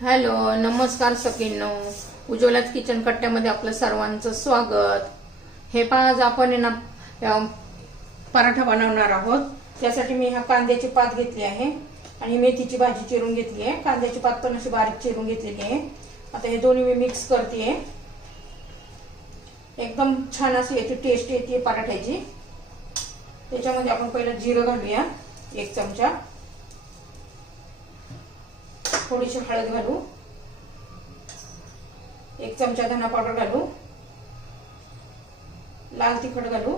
Hello नमस्कार सखींनो. उज्ज्वलाच kitchen कट्ट्यामध्ये आपलं सर्वांचं स्वागत. हे पहा आज आपण ना पराठा बनवणार आहोत. त्यासाठी मी ह्या कांद्याची पात घेतली आहे आणि मेथीची भाजी चिरून घेतली आहे. कांद्याची पात पण अशी बारीक चिरून घेतलेली आहे. आता हे दोन्ही मी मिक्स करते एकदम छान अशी याची टेस्ट येते पराठ्याची. त्याच्यामध्ये आपण पहिलं जिरं घालूया एक चमचा. थोडीशी हळद घालू. एक चमचा धना पावडर घालू. लाल तिखट घालू.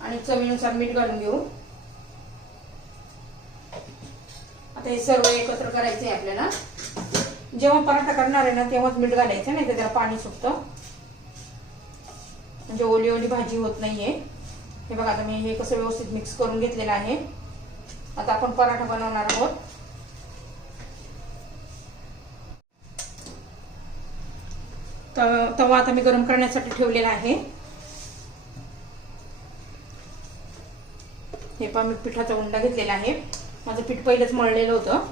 आणि चवीनुसार मीठ घालून घेऊ. आता हे सर्व एकत्र करायचे आहे आपल्याला. जेव्हा पराठा करणार आहे ना तेव्हाच मीठ घालायचं नाही तर त्याला पाणी सुटतं. म्हणजे ओली ओली भाजी होत नाहीये. हे बघा आता मी हे कसं व्यवस्थित मिक्स करून घेतलेलं आहे. आता आपण पराठा बनवणार आहोत. तवा आता मी गरम करण्यासाठी ठेवलेला आहे. हे पहा मी पिठाचा उंडा घेतलेला आहे. माझं पीठ पहिलेच मळलेलं होतं.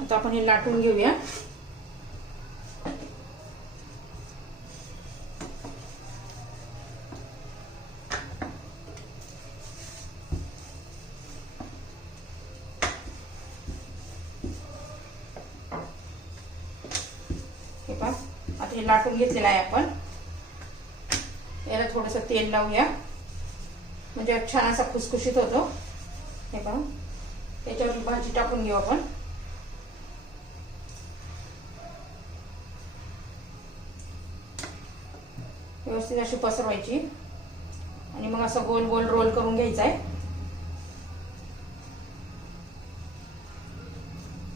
आता आपण हे लाटून घेऊया. हे लाटून घेतलेलं आहे आपण. याला थोडस तेल लावूया. म्हणजे छान असा खुसखुशीत होतो. हे बघा त्याच्यावर भाजी टाकून घेऊ आपण. व्यवस्थित अशी पसरवायची. आणि मग असं गोल गोल रोल करून घ्यायचा आहे.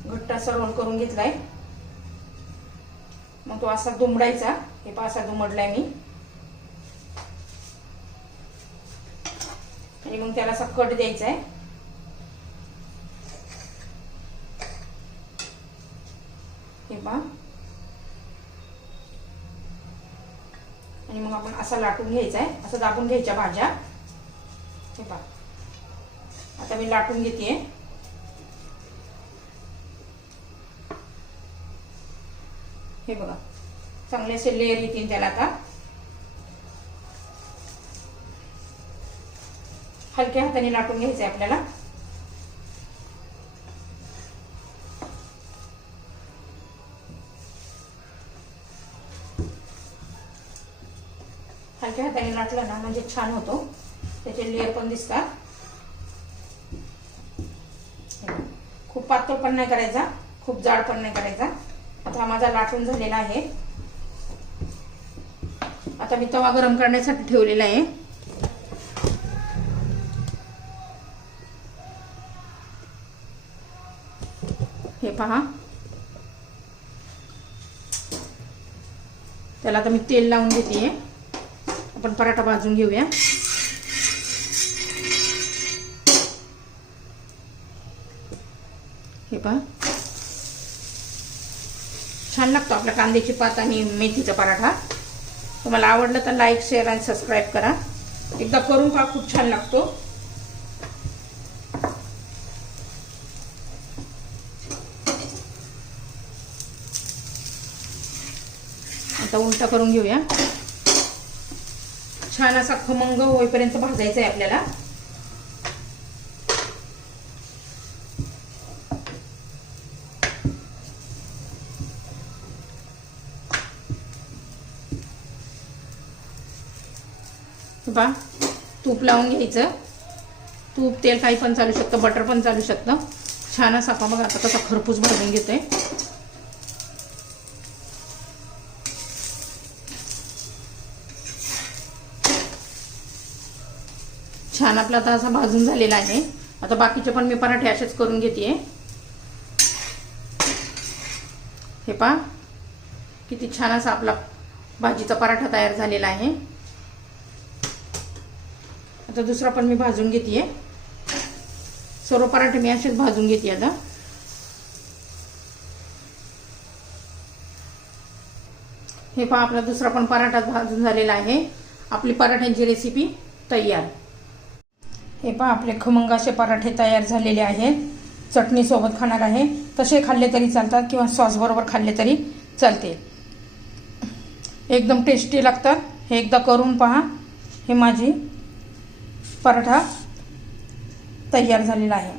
घट्ट असा रोल करून घेतलाय. मग तो असा दुमडायचा. हे पहा असा दुमडलाय मी. आणि मग त्याला असा कट द्यायचा आहे हे पहा. आणि मग आपण असा लाटून घ्यायचा आहे असं दाबून घ्यायच्या भाज्या. हे पहा. आता मी लाटून घेते हे बघा. चांगले असे लेअर येतील त्याला आता. हलक्या हाताने लाटून घ्यायचंय आपल्याला. हलक्या हाताने लाटलं ना म्हणजे छान होतो. त्याचे लेअर पण दिसतात. खूप पातळ पण नाही करायचा खूप जाड पण नाही करायचा. आता हा माझा लाटून झालेला आहे. आता मी तवा गरम करण्यासाठी ठेवलेला आहे. हे पहा. त्याला आता मी तेल लावून घेते आपण पराठा भाजून घेऊया. हे पहा. छान लागतो आपल्या कांद्याची पात आणि मेथीचा पराठा. तुम्हाला आवडलं तर लाईक शेअर आणि सबस्क्राईब करा. एकदा करून पहा खूप छान लागतो. आता उलटा करून घेऊया. छान असा खमंग होईपर्यंत भाजायचा आहे आपल्याला. बा तूप लावून घ्यायचं. तूप तेल काही पण चालू शकतं बटर पण चालू शकतं. छान असा आपण बघा आता कसा खरपूस भाजून आहे छान आपला आता असा भाजून झालेला आहे. आता बाकीचे पण मी पराठे असेच करून घेते हे पा किती छान असा आपला भाजीचा पराठा तयार झालेला आहे. आता दुसरा पण मी भाजून घेते सर्व पराठे मी असेच भाजून घेते आता. हे पहा आपला दुसरा पण पराठा भाजून झालेला आहे. आपली पराठ्यांची रेसिपी तयार. हे पहा आपले खमंग असे पराठे तयार झालेले आहेत. चटणीसोबत खाणार आहे. तसे खाल्ले तरी चालतात किंवा सॉसबरोबर खाल्ले तरी चालते. एकदम टेस्टी लागतात. हे एकदा करून पहा. हे माझी पराठा तयार झालेला आहे.